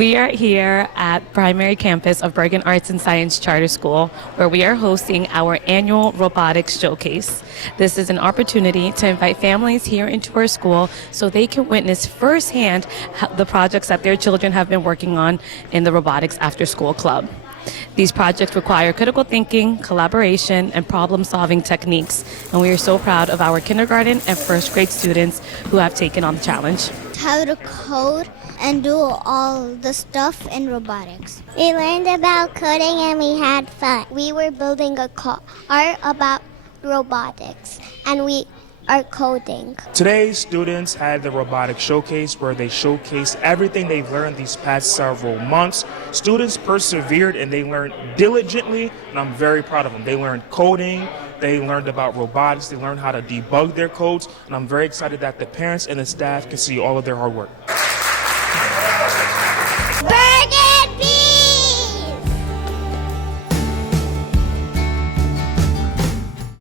We are here at primary campus of Bergen Arts and Science Charter School, where we are hosting our annual Robotics Showcase. This is an opportunity to invite families here into our school so they can witness firsthand the projects that their children have been working on in the Robotics After School Club. These projects require critical thinking, collaboration, and problem-solving techniques, and we are so proud of our kindergarten and first grade students who have taken on the challenge. How to code and do all the stuff in robotics. We learned about coding and we had fun. We were building a car about robotics and we are coding. Today, students had the Robotics Showcase where they showcased everything they've learned these past several months. Students persevered and they learned diligently, and I'm very proud of them. They learned coding, they learned about robotics, they learned how to debug their codes, and I'm very excited that the parents and the staff can see all of their hard work.